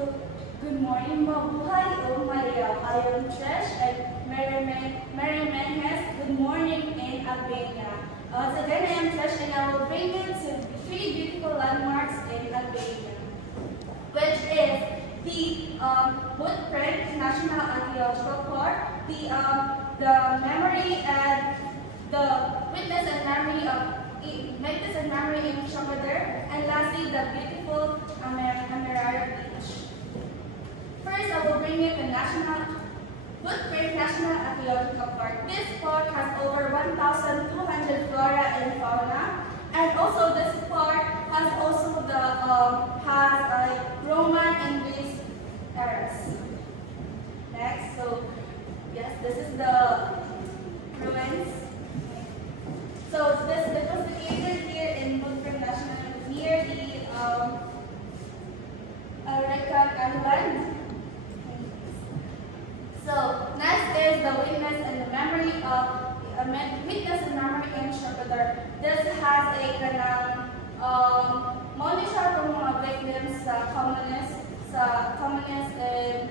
Good morning, mabuhay o Maria. I am Trish and Mary Menges. Good morning in Albania. Again, I am Trish and I will bring you to 3 beautiful landmarks in Albania, which is the Woodprint National Archaeological Park, the memory and the witness and memory in Shamadar, and lastly, the beautiful Amerara Beach. First, I will bring you the Woodprint National Archaeological Park. This park has over 1,200 flora and fauna, and also this park has also has Roman and Greek eras. Next, so yes, this is the ruins. So this was located here in Woodprint National near the Rekat Island. So next is the witness and the memory in Shamadar. This has a kanang muli siya kung mga victims sa communist and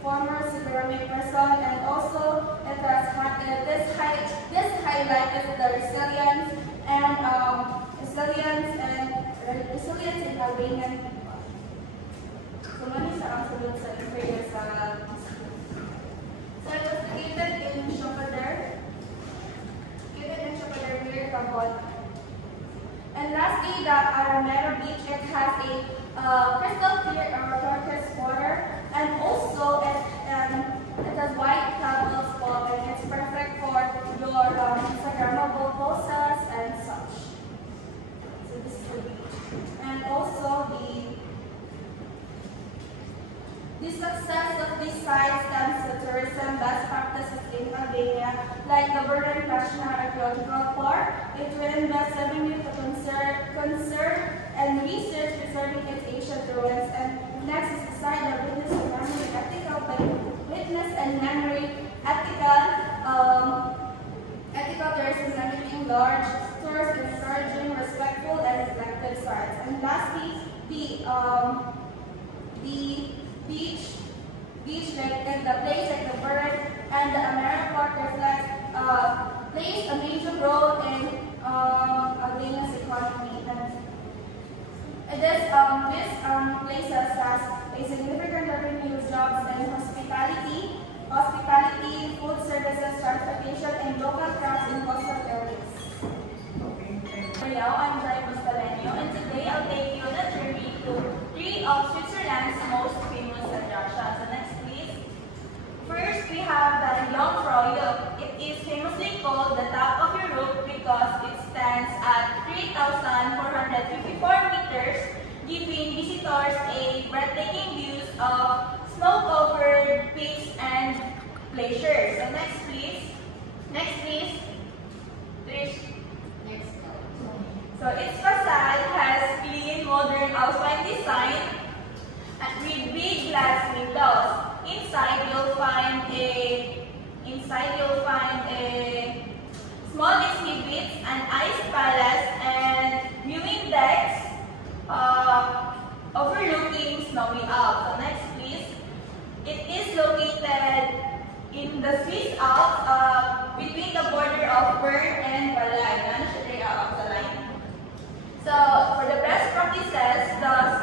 former ceramic person, and also this highlighted the resilience in Albanian people. So many sa sabi sa area sa so it was located in Shamadar. Near Kabul. And lastly, the Aramera Beach. It has a crystal clear turquoise water, and also it has white pebbles, and it's perfect for your Instagrammable poses and such. So this is the beach. And also the success of this site stems to tourism best practices in Albania, like the Woodprint National Archaeological Park. It will invest revenue to conserve and research preserving its ancient ruins. And next is the site of witness and memory ethical tourism, managing large tours, encouraging respectful and reflective sites. And lastly, the beach and the place like the bird and the Amerara Park plays a major role in Albania's economy. And this places has a significant revenue jobs in hospitality, food services, transportation, and local crafts in coastal areas. Hello, I'm Jai Buscalenio, and today I'll take you on a journey to 3 of Switzerland's most famous attractions. So next, please. First, we have the Jungfraujoch. It is famously called the top of Europe because it stands at 3,454 meters, giving visitors a breathtaking views of snow-covered peaks and glaciers. So next, please. Next, please. So its facade has clean, modern Alpine design with big glass windows. Inside you'll find a small exhibits, an ice palace, and viewing decks overlooking snowy Alps. So next, please. It is located in the Swiss Alps between the border of Bern and Valais. So for the best practices, the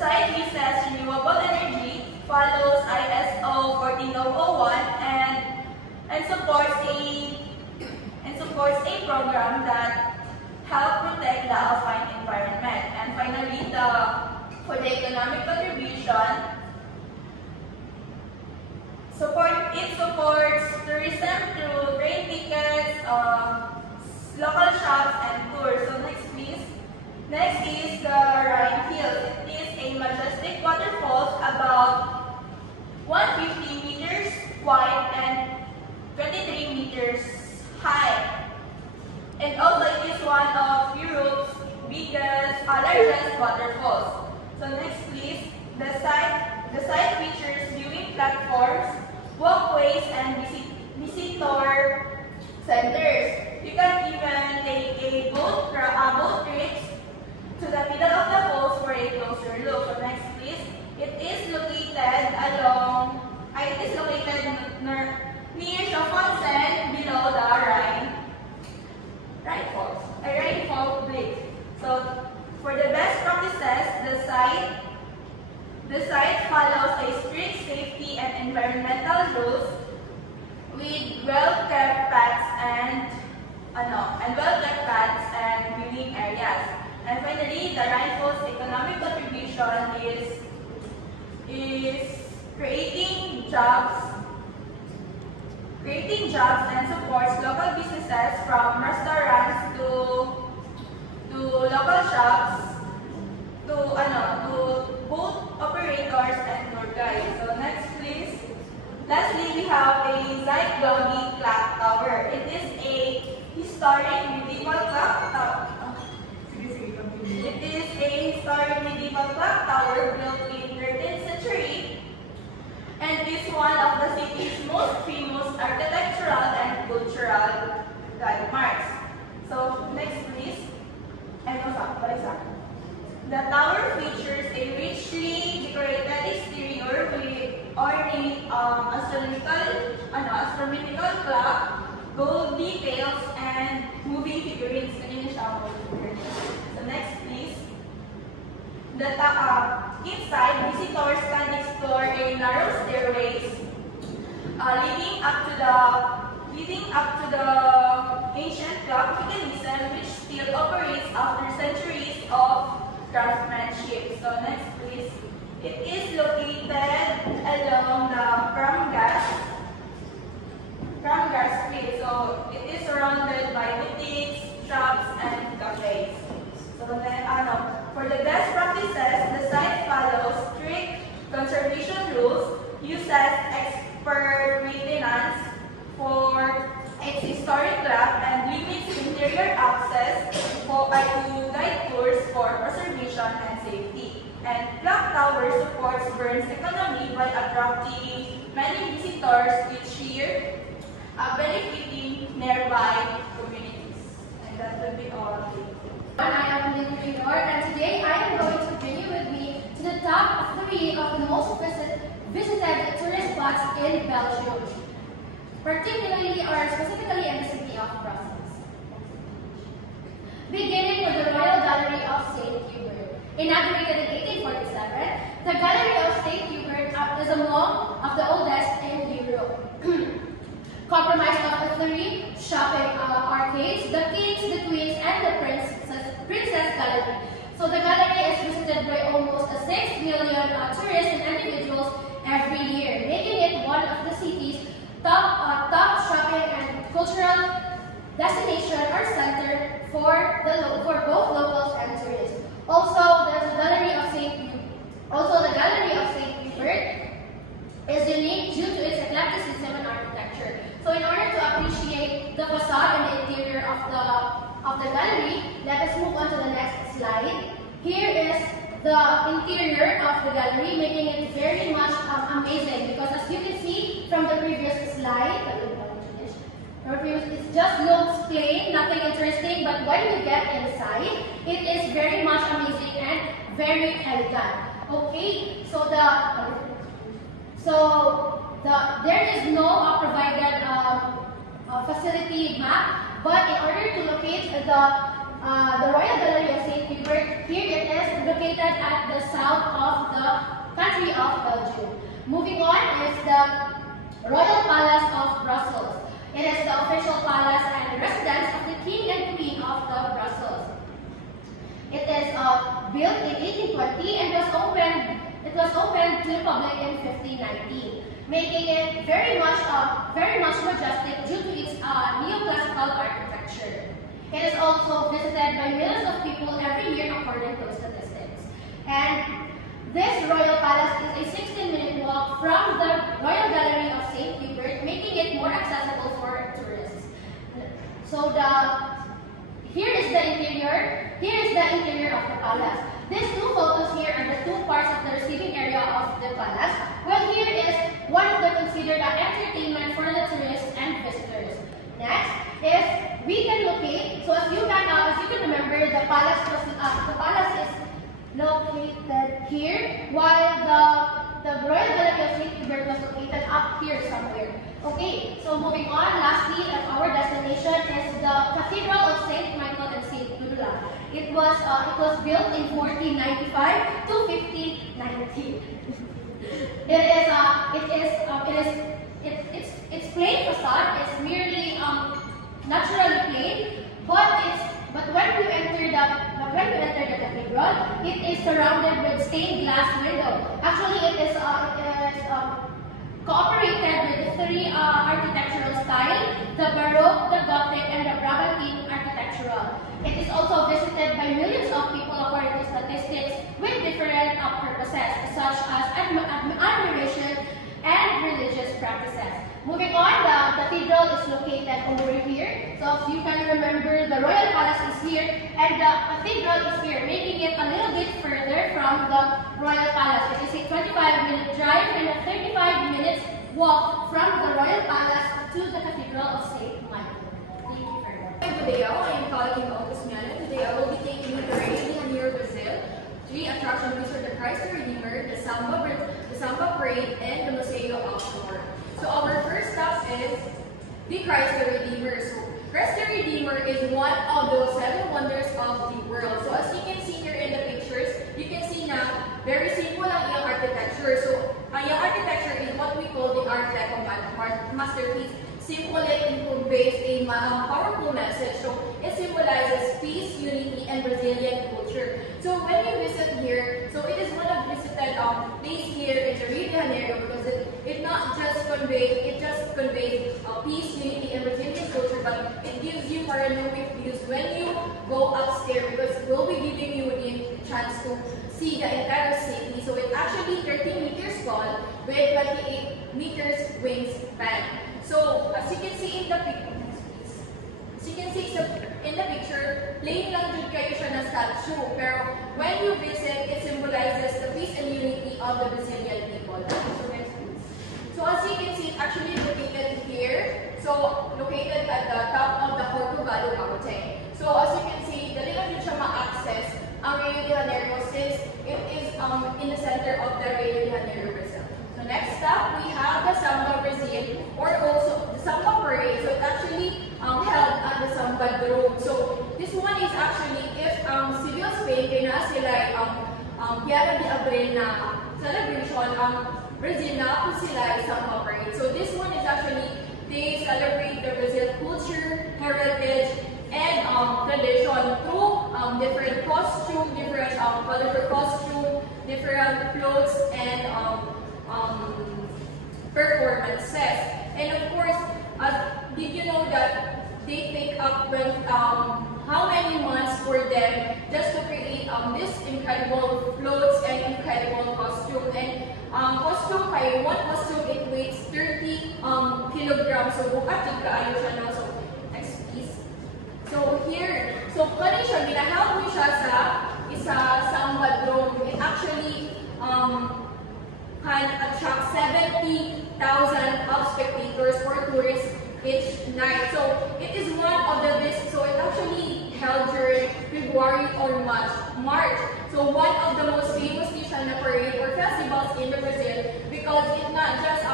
site uses renewable energy, follows ISO 14001, and supports a program that helps protect the alpine environment. And finally, for the economic contribution, it supports tourism through train tickets, local shops, and tours. So next, please. Next is the Rhine Hills. It is a majestic waterfall about 150 meters wide and 23 meters high. And also it is one of Europe's largest waterfalls. So next, please. The site features viewing platforms, walkways, and the middle of the falls for a closer look. So next please. It is located near Schaffhausen below the Rheinfall Bridge. So for the best practices, the site follows a strict safety and environmental rules with well-kept paths and viewing areas. And finally, the Rheinfall's economic contribution is creating jobs and supports local businesses from restaurants to local shops to both operators and tour guides. So next please. Lastly, we have a Zeitgeist clock tower. It is a historic medieval clock tower. It is a historic medieval clock tower built in 13th century and is one of the city's most famous architectural and cultural landmarks. So next please. The tower features a richly decorated exterior with ornate astronomical clock, gold details, and moving figurines. So next please. Inside, visitors can explore a narrow stairways leading up to the ancient clock mechanism which still operates after centuries of craftsmanship. So next please. It is located along the Kramgar Street. So it is surrounded by boutiques, shops, and cafes. So then, for the best practices, the site follows strict conservation rules, uses expert maintenance for its historic clock, and limits interior access to guide tours for preservation and safety. And clock tower supports Bern's economy by attracting many visitors each year, benefiting nearby communities. And that will be all. I am Lynn Raynor, and today I am going to bring you with me to the top 3 of the most visited tourist spots in Belgium, particularly or specifically in the city of Brussels. Beginning with the Royal Gallery of St. Hubert. Inaugurated in 1847, the Gallery of St. Hubert is among of the oldest in Europe. Comprised of the 3 shopping arcades, the Kings, the Queens, and the Princess Gallery. So the gallery is visited by almost 6 million tourists and individuals every year, making it one of the city's top shopping and cultural destination or center for both locals and tourists. Also, the Gallery of St. Hubert is unique due to its eclecticism and architecture. So in order to appreciate the facade and the interior of the gallery, let us move on to the next slide. Here is the interior of the gallery, making it very much amazing because as you can see from the previous slide, it just looks plain, nothing interesting, but when you get inside, it is very much amazing and very elegant. Okay, so there is no provided facility map, but in order to locate the Royal Gallery of St. Hubert, here it is located at the south of the country of Belgium. Moving on is the Royal Palace of Brussels. It is the official palace and residence of the King and Queen of the Brussels. It is built in 1820 and was opened to the public in 1519, making it very much majestic due to its neoclassical architecture. It is also visited by millions of people every year according to statistics. And this Royal Palace is a 16-minute walk from the Royal Gallery of St. Hubert, making it more accessible for tourists. So here is the interior of the palace. These 2 photos here are the 2 parts of the receiving area of the palace. Well, here is one of the considered entertainment for the tourists and visitors. Next, if we can locate, so as you can remember, the palace is here, while the Royal Gallery of St. Hubert was located up here somewhere. Okay, so moving on, lastly, our destination is the Cathedral of St. Michael and St. Tudula. It was built in 1495 to 1590. Its plain facade is merely naturally plain, but when you enter the cathedral, it is surrounded with stained glass window. Actually, it is cooperated with three architectural styles: the Baroque, the Gothic, and the Bramantine architectural. It is also visited by millions of people according to statistics with different purposes, such as admiration and religious practices. Moving on, the cathedral is located over here. So if you can remember, the Royal Palace is here and the cathedral is here, making it a little bit further from the Royal Palace. It is a 25-minute drive and a 35 minutes walk from the Royal Palace to the Cathedral of St. Michael. Thank you very much. Hi, good day. I am Colleen Augustmiano. Today I will be taking you to Rio de Janeiro, Brazil. Three attractions: which are the Christ the Redeemer, the Samba Parade, and the Museo of Tomorrow. So our first stop is the Christ the Redeemer. So Christ the Redeemer is one of the 7 wonders of the world. So as you can see here in the pictures, you can see na very simple ang iyang architecture. So ang iyang architecture is what we call the Art Deco masterpiece. Simple yet it conveys a powerful message. So it symbolizes peace, unity, and Brazilian culture. So when you visit here, so it is one of the visited place here in Rio de Janeiro because it just conveys peace, unity, and Brazilian culture, but it gives you panoramic views when you go upstairs because we'll be giving you the chance to see the entire city. So it's actually 13 meters tall with 28 meters wingspan. So as you can see in the picture, plain lang din kayo siya na statue. Pero when you visit, it symbolizes the peace and unity of the Brazilian people. So next please. So as you can see, it's actually located here. So located at the top of the Portobalo Mountain. So as you can see, dali lang din siya ma-access ang Rio de Janeiro since it is in the center of the Rio de Janeiro, Brazil. So next up, we have the Samba Brazil, or also the Samba Parade. So it's actually held at the Samba Dome. So this one is actually if Civil Spain kaya sila Piara de Abril na celebration, Brazil na po sila Samba Parade. So this one is actually they celebrate the Brazil culture, heritage, and tradition through different costume, different colorful costume, different clothes, and performances. And of course, did you know that they take up how many months for them just to create this incredible clothes and incredible costume? And one costume it weighs 30 kilograms. So bukat yung kaayo siya na. So next please. So here, so kani siya ginahawag mo siya sa Samba Dome. It actually can attract 70,000 of spectators or tourists each night. So it is one of the best. So it actually held during February or March. So one of the most famous na parade or festivals in the Brazil because it not just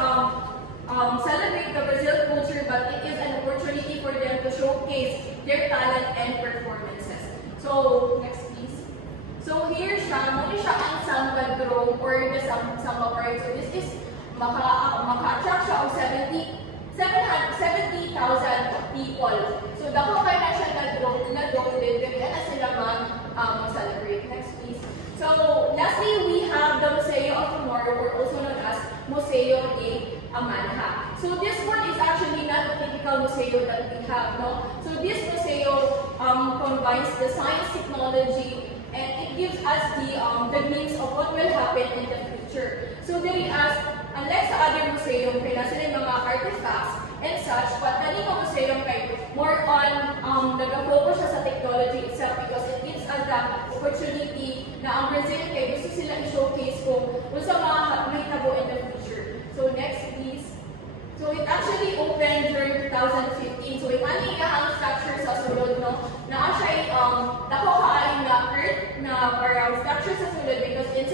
celebrate the Brazil culture, but it is an opportunity for them to showcase their talent and performances. So next please. So here muna siya ang Samba Dome or the Samba Parade. So this is maka-attract siya of 70,000 people. So dako kaya na siya na dome din kaya na sila mag-celebrate. Next please. So lastly, we have the Museo of Tomorrow, or also known as Museo de Amanha. So this one is actually not a typical museo that we have, no? So this museo combines the science, technology, and it gives us the glimpse of what will happen in the future. So there is, unlike sa other museum, kaya sila yung mga artifacts and such, but kanina museum kay more on nag-focus siya sa technology itself because it gives us the opportunity na ang Brazil kay gusto sila i-showcase kung sa mga mahitabo in the future. So next please. So it actually opened during 2015. So yung ang structure sa sulod, no? Na siya dako kaayo na earth na parang structure sa sulod because it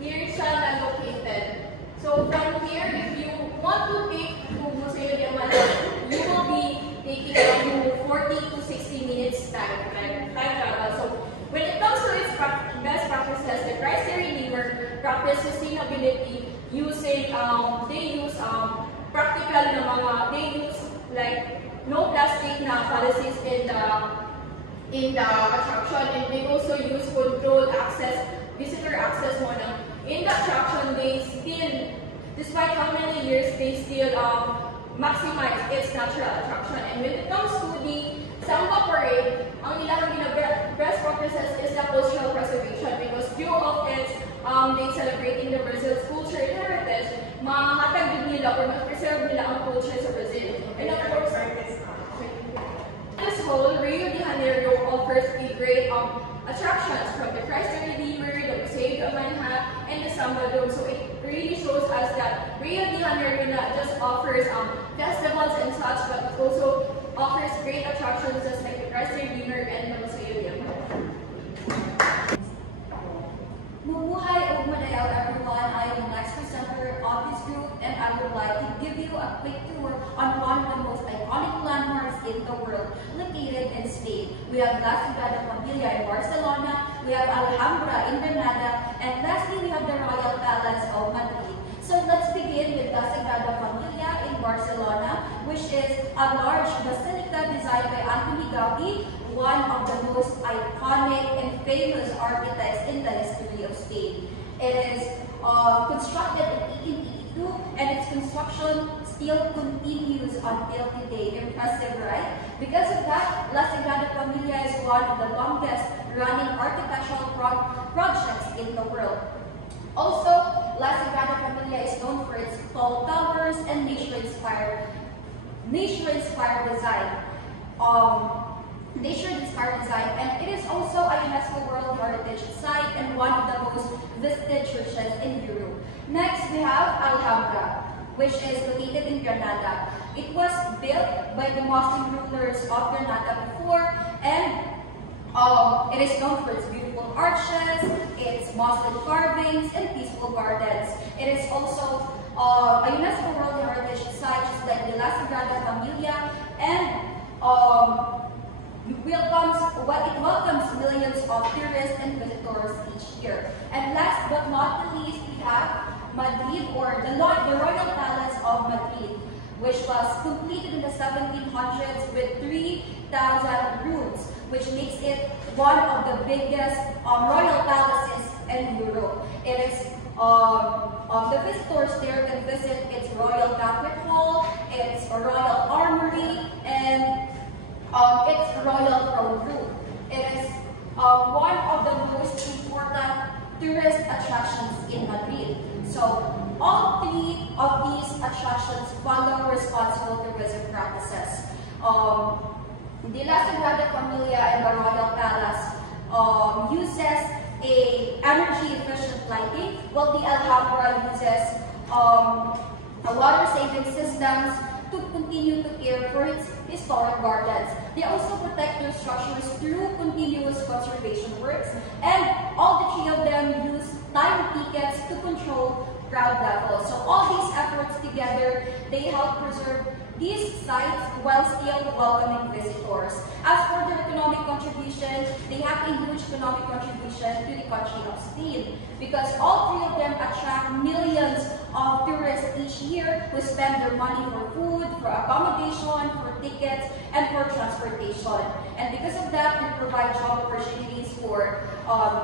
here siya located. So from here, if you want to take to Museo de Manila, you will be taking up to 40 to 60 minutes time travel. So when it comes to its best practices, the Christ the Redeemer practice sustainability using they use practical na mga, they use like no plastic na policies in the attraction, and they also use controlled access, visitor access mo na in the attraction. They still, despite how many years, they still maximize its natural attraction. And when it comes to the Samba Parade, ang ilang best practices is the cultural preservation, because due of its they celebrating the Brazil's culture and heritage, mahatag din nila or mas-preserve nila ang culture sa Brazil. And of course, this whole Rio de Janeiro offers a great attractions from the Christ the Redeemer, the Museo de Manila, and the Samba Dome. So it really shows us that Rio de Janeiro not just offers festivals and such, but it also offers great attractions just like the Christ the Redeemer and the Museo de Manila. Mabuhay o madayaw everyone, I am the next presenter of this group, and I would like to give you a quick tour on one of the most iconic landmarks in the world, located in Spain. We have La Sagrada Familia in Barcelona, we have Alhambra in Granada, and lastly we have the Royal Palace of Madrid. So let's begin with La Sagrada Familia in Barcelona, which is a large basilica designed by Antoni Gaudi, one of the most iconic and famous architects in the history of Spain. It is constructed in 1882, and its construction still continues until today. Impressive, right? Because of that, La Sagrada Familia is one of the longest running architectural projects in the world. Also, La Sagrada Familia is known for its tall towers and nature-inspired design. And it is also a UNESCO World Heritage Site and one of the most visited churches in Europe. Next, we have Alhambra, which is located in Granada. It was built by the Muslim rulers of Granada before, and it is known for its beautiful arches, its Muslim carvings, and peaceful gardens. It is also a UNESCO World Heritage Site, just like the La Sagrada Familia, and it welcomes millions of tourists and visitors each year. And last but not the least, we have Madrid, or the Royal Palace of Madrid, which was completed in the 1700s with 3,000 rooms, which makes it one of the biggest royal palaces in Europe. It is the visitors there can visit its royal banquet hall, its royal armory, and its royal throne room. It is one of the most important tourist attractions in Madrid. So all three of these attractions follow responsible tourism practices. The La Sagrada Familia and the Royal Palace uses a energy efficient lighting, while the Alhambra uses water-saving systems to continue to care for its historic gardens. They also protect their structures through continuous conservation works, and all the three of them use time tickets to control crowd levels. So all these efforts together, they help preserve these sites while still welcoming visitors. As for their economic contribution, they have a huge economic contribution to the country of Spain, because all three of them attract millions of tourists each year who spend their money for food, for accommodation, for tickets, and for transportation. And because of that, they provide job opportunities for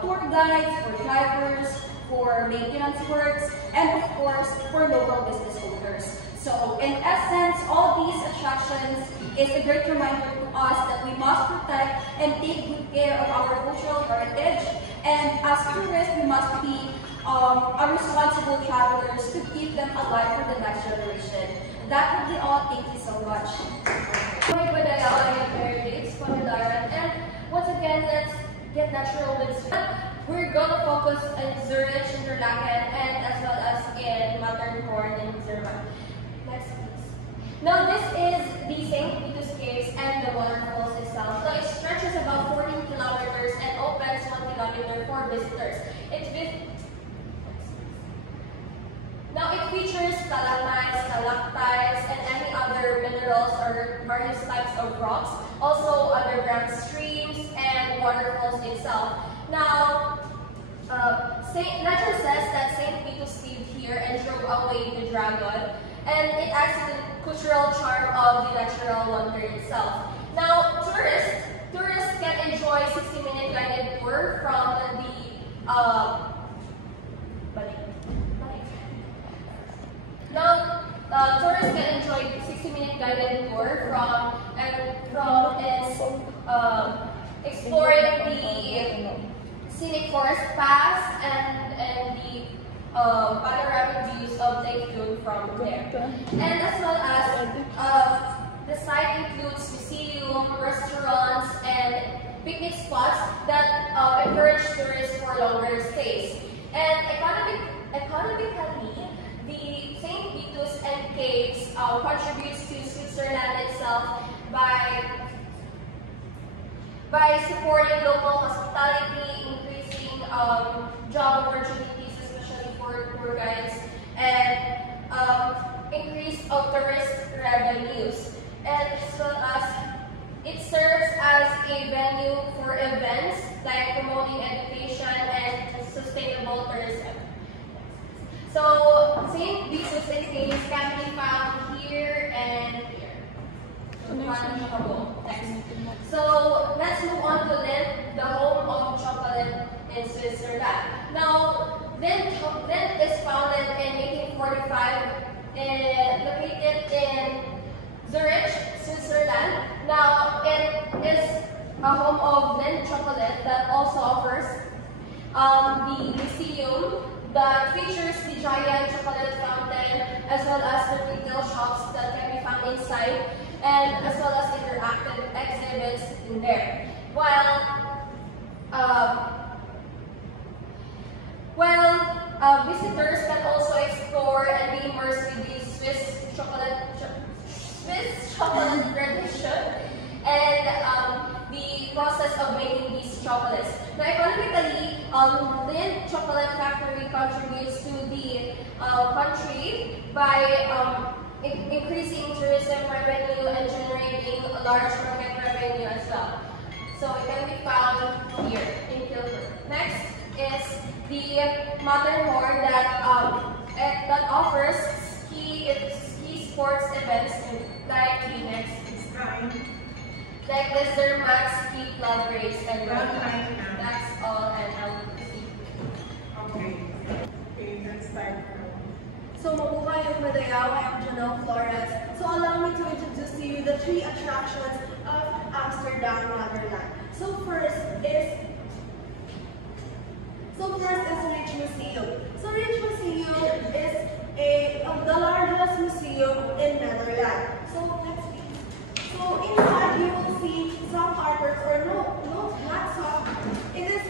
tour guides, for drivers, for maintenance works, and of course, for local business owners. So, in essence, all these attractions is a great reminder to us that we must protect and take good care of our cultural heritage. And as tourists, we must be a responsible travelers to keep them alive for the next generation. That would be all. Thank you so much. And once again, let's get natural with Spain. We're gonna focus on Zurich, Interlaken, and as well as in Matterhorn in Germany. Next, please. Now, this is the St. Vitus Caves and the waterfalls itself. So it stretches about 14 kilometers and opens 1 kilometer for visitors. stalagmites, stalactites, and any other minerals or various types of rocks. Also underground streams and waterfalls itself. Now, legend says that Saint Vitus lived here and drove away the dragon, and it adds to the cultural charm of the natural wonder itself. Now, tourists can enjoy 60-minute guided tour from the tourists can enjoy 60-minute guided tour from its exploring the scenic forest paths and the panoramic views of Lake Yun from there. And as well as the site includes museum, restaurants, and picnic spots that encourage tourists for longer stays. And economically, the St. Vitus and Caves contributes to Switzerland itself by supporting local hospitality, increasing job opportunities, especially for tour guides, and increase of tourist revenues. And as well as it serves as a venue for events like promoting education and sustainable tourism. So, St. Vitus and Caves can be found here and here. Next. So, let's move on to Lindt, the home of chocolate in Switzerland. Now, Lindt is founded in 1845 and located in Zurich, Switzerland. Now, it is a home of Lindt chocolate that also offers the museum that features the giant chocolate fountain, as well as the retail shops that can be found inside, and as well as interactive exhibits in there. Visitors can also explore and be immersed with the Swiss chocolate tradition and the process of making these chocolates. Now, economically, Lindt Chocolate Factory contributes to the country by increasing tourism revenue and generating a large market revenue as well. So it can be found here in Kilburn. Next is the Matterhorn that offers ski sports events like the next like the Zermatt Ski Club race and that's all, and I'll see. Okay, let's start. So, mabuhay ang Madayaw. I am Janelle Flores. So, allow me to introduce to you the 3 attractions of Amsterdam, Netherlands. So, first is Rijksmuseum. So, Rijksmuseum is the largest museum in Netherlands. So, next please. So, inside you will see some artworks, or not some. It is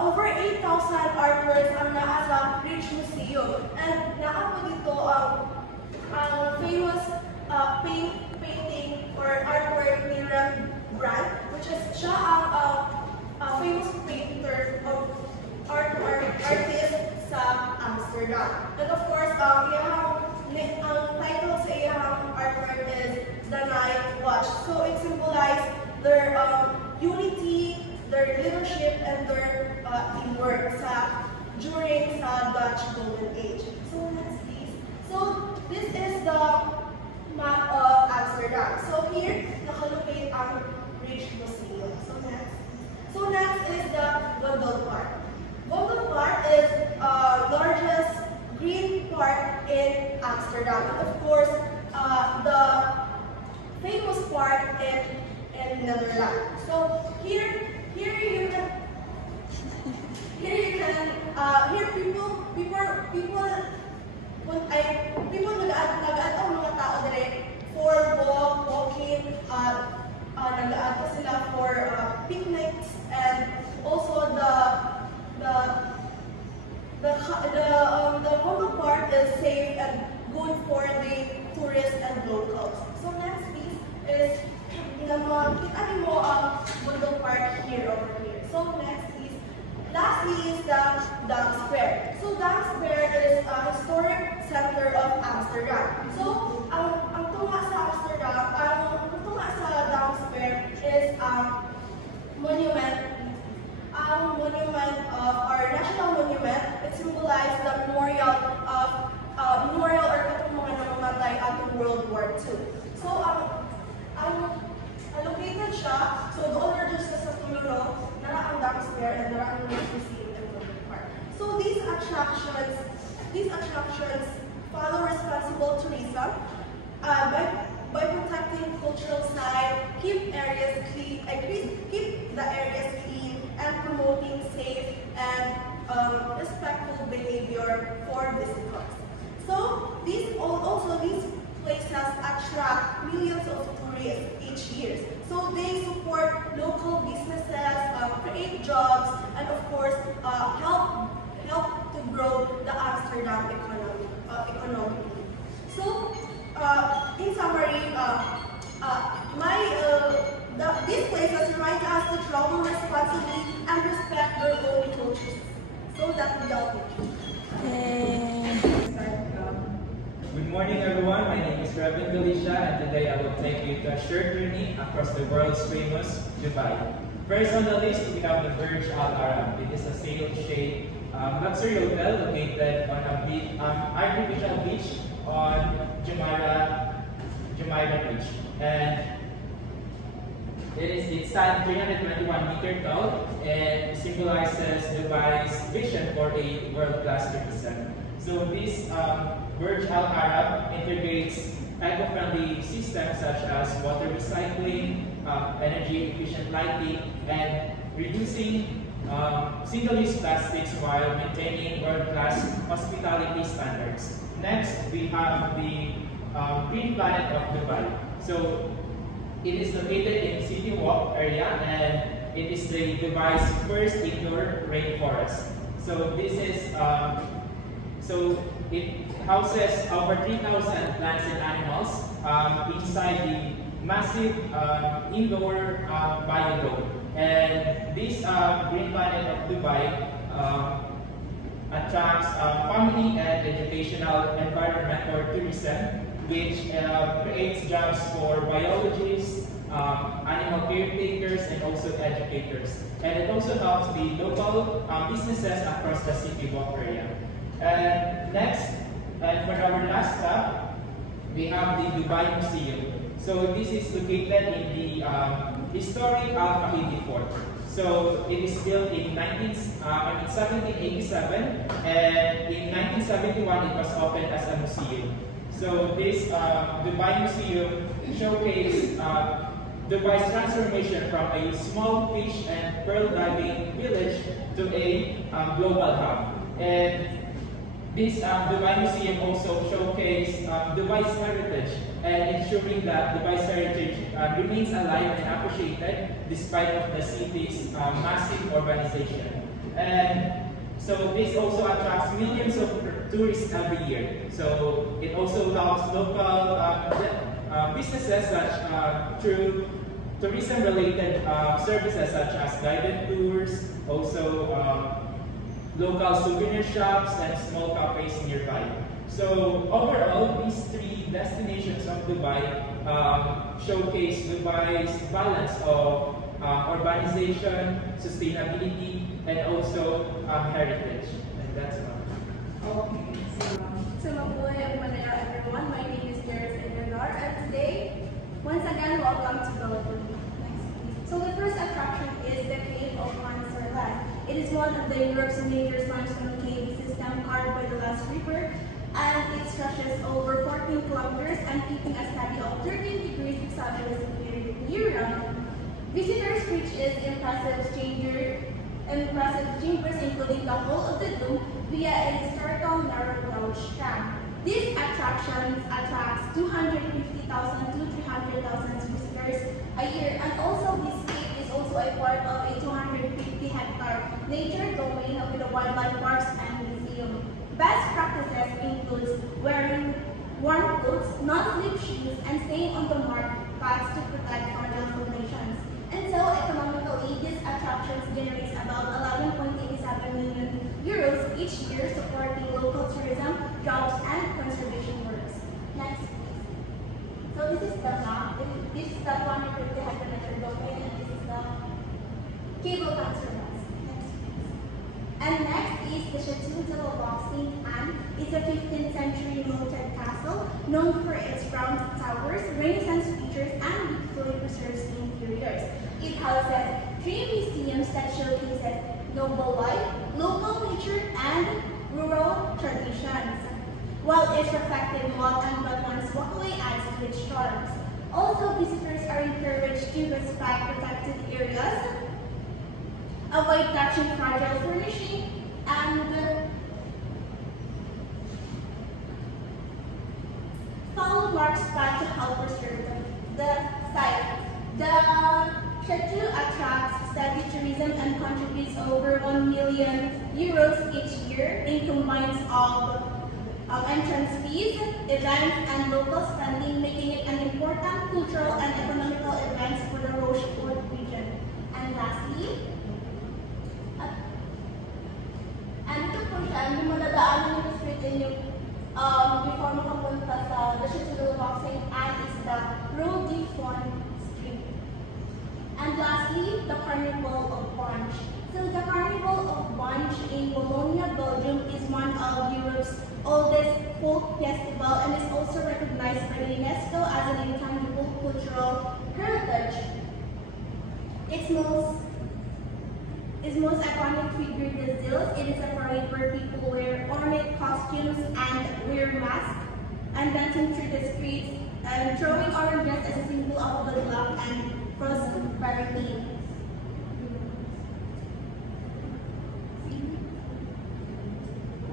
over 8,000 artworks ang naa sa Rijksmuseum. And naa po dito ang famous painting or artwork ni Rembrandt, which is siya ang famous painter of artist sa Amsterdam. And of course, ang title sa iyang artwork is The Night Watch. So it symbolizes their unity, their leadership, and their teamwork during sa Dutch Golden Age. So next please. So this is the map of Amsterdam. So here, nakalocate ang Rijksmuseum. So next is the Vondelpark. Vondelpark is largest green park in Amsterdam. And of course, the famous park in Netherlands. So here people nag-aad ang mga tao dire for walking, nag-aad pa sila for picnics, and also the Vondelpark park is safe and good for the tourists and locals. So next piece is kita mo ang Vondelpark here over here. So next is lastly is the Dam Square. So Dam Square is a historic center of Amsterdam. So, ang tunga sa Amsterdam, ang tunga sa Dam Square is monument, of our national monument. It symbolizes the memorial or katulungan ng mamatay atong World War II. So, located siya, so doon na dyan sa Tulono, nara ang Dam Square and nara ang museum and Golden Park. So these attractions follow responsible tourism by protecting cultural sites, keep the areas clean, and promoting safe and respectful behavior for visitors. So these places attract millions of tourists each year. So they support local businesses, create jobs, and of course help to grow the Amsterdam economically. So in summary, these places remind us to travel responsibly and respect their own cultures. So that we all Good morning, everyone. My name is Reverend Galicia, and today I will take you to a short journey across the world's famous Dubai. First on the list, we have the Burj Al Arab. It is a sail-shaped luxury hotel located on an artificial beach on Jumeirah Beach, and it stands 321 meters tall and symbolizes Dubai's vision for a world-class city center. So this Burj Al Arab integrates eco-friendly systems such as water recycling, energy-efficient lighting, and reducing single-use plastics while maintaining world-class hospitality standards. Next, we have the Green Planet of Dubai. So it is located in City Walk area, and it is the Dubai's first indoor rainforest. So this is it houses over 3,000 plants and animals inside the massive indoor biodome. And this Green Planet of Dubai attracts family and educational environmental tourism, which creates jobs for biologists, animal caretakers, and also educators. And it also helps the local businesses across the City Walk area. And next, and for our last stop, we have the Dubai Museum. So this is located in the historic Al Fahidi Fort. So it is built in 1787, and in 1971 it was opened as a museum. So this Dubai Museum showcases Dubai's transformation from a small fish and pearl diving village to a global hub. And this Dubai Museum also showcases Dubai's heritage and ensuring that Dubai's heritage remains alive and appreciated despite of the city's massive urbanization. And so this also attracts millions of tourists every year. So it also helps local businesses through tourism-related services such as guided tours, also local souvenir shops, and small cafes nearby. So overall, these three destinations of Dubai showcase Dubai's balance of urbanization, sustainability, and also heritage. And that's all. So mabuhay ang Manila, everyone. My name is Jared Eleanor, and today, once again, welcome to Bellevue. So the first attraction is the Cave of Mansurlat. It is one of the Europe's major limestone cave system carved by the Last River, and it stretches over 14 kilometers and keeping a steady of 13 degrees Celsius year-round. Visitors reach its impressive chambers, including the whole of the dome, via a historical narrow gauge tram. These attractions attracts 250,000 to 300,000 visitors a year, and also this cave is also a part of a 250-hectare nature domain with the wildlife parks and museum. Best practices includes wearing warm clothes, non-slip shoes, and staying on the marked paths to protect fragile formations. And so, economically, these attractions generates about 11.87 million euros each year, supporting local tourism, jobs, and is the 250 hectare domain, and this is the cable transfer bus. And next is the Chateau de la Box Saint Anne. It's a 15th century moated castle known for its round towers, Renaissance features, and beautifully preserved interiors. It houses 3 museums that showcases noble life, local nature, and rural traditions, while its reflective wall and balconies walkway adds to its charms. Also, visitors are encouraged to respect protected areas, avoid touching fragile furnishing, and follow marked path to help preserve the site. The chateau attracts steady tourism and contributes over 1 million euros each year in combines of entrance fees, events, and local spending, making it an important cultural and economical event for the Rochefort region. And lastly, and ito po siya, yung madadaanan yung street ninyo before makapunta sa the Chateau de la Box Saint Anne is the Rue de Fon Street. And lastly, the Carnival of Banche. So the Carnival of Banche in Bologna, Belgium is one of Europe's oldest folk festival and is also recognized by the UNESCO as an intangible cultural heritage. Its most iconic figure is Zills. It is a parade where people wear ornate costumes and wear masks and dancing through the streets and throwing oranges as a symbol of good luck and prosperity.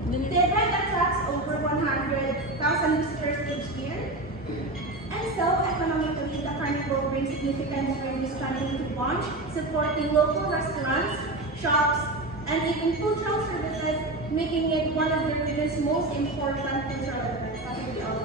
The event attracts over 100,000 visitors each year. And so, economically, the carnival brings significant revenue coming to Banche, supporting local restaurants, shops, and even cultural services, making it one of the region's most important cultural events. That will be all.